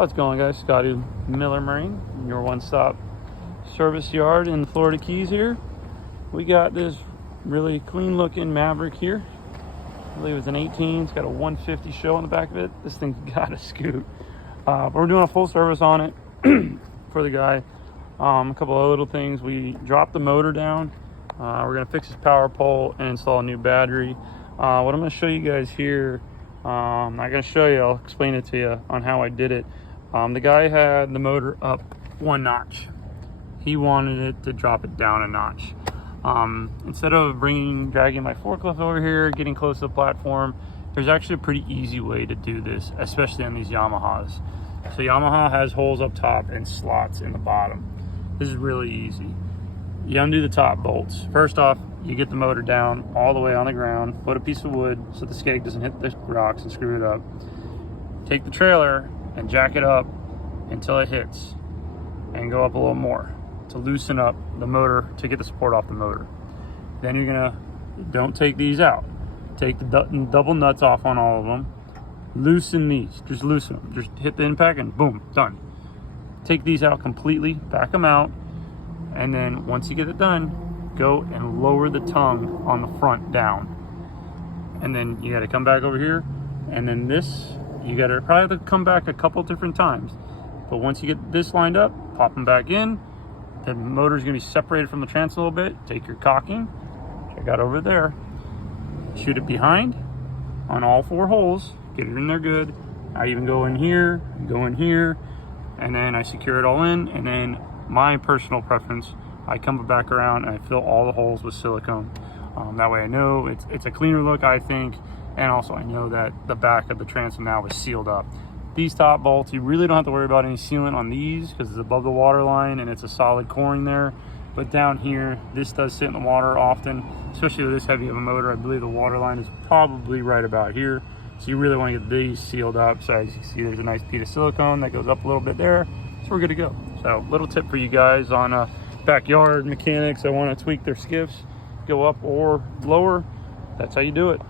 How's it going, guys? Scotty Miller Marine, your one-stop service yard in Florida Keys here. We got this really clean-looking Maverick here. I believe it's an 18. It's got a 150 show on the back of it. This thing's got a scoot. But we're doing a full service on it for the guy. A couple of little things. We dropped the motor down. We're going to fix his power pole and install a new battery. What I'm going to show you guys here, I'm not going to show you, I'll explain it to you on how I did it. The guy had the motor up one notch. He wanted it to drop it down a notch. Instead of dragging my forklift over here, getting close to the platform, there's actually a pretty easy way to do this, especially on these Yamahas. So Yamaha has holes up top and slots in the bottom. This is really easy. You undo the top bolts. First off, you get the motor down all the way on the ground, put a piece of wood so the skeg doesn't hit the rocks and screw it up. Take the trailer and jack it up until it hits and go up a little more to loosen up the motor, to get the support off the motor. Then don't take these out. Take the double nuts off on all of them. Loosen these, just loosen them. Just hit the impact and boom, done. Take these out completely, back them out, and then once you get it done, go and lower the tongue on the front down. And then you gotta come back over here, and then this, you gotta probably have to come back a couple different times. But once you get this lined up, pop them back in. The motor's gonna be separated from the trans a little bit. Take your cocking, check out over there, shoot it behind on all four holes, get it in there good. I even go in here, and then I secure it all in, and then my personal preference, I come back around and I fill all the holes with silicone. That way I know it's a cleaner look, I think, and also I know that the back of the transom now is sealed up. These top bolts, you really don't have to worry about any sealant on these because it's above the water line and it's a solid coring there. But down here, this does sit in the water often, especially with this heavy of a motor. I believe the water line is probably right about here. So you really want to get these sealed up. So as you see, there's a nice piece of silicone that goes up a little bit there. So we're good to go. So little tip for you guys on backyard mechanics that want to tweak their skiffs, go up or lower. That's how you do it.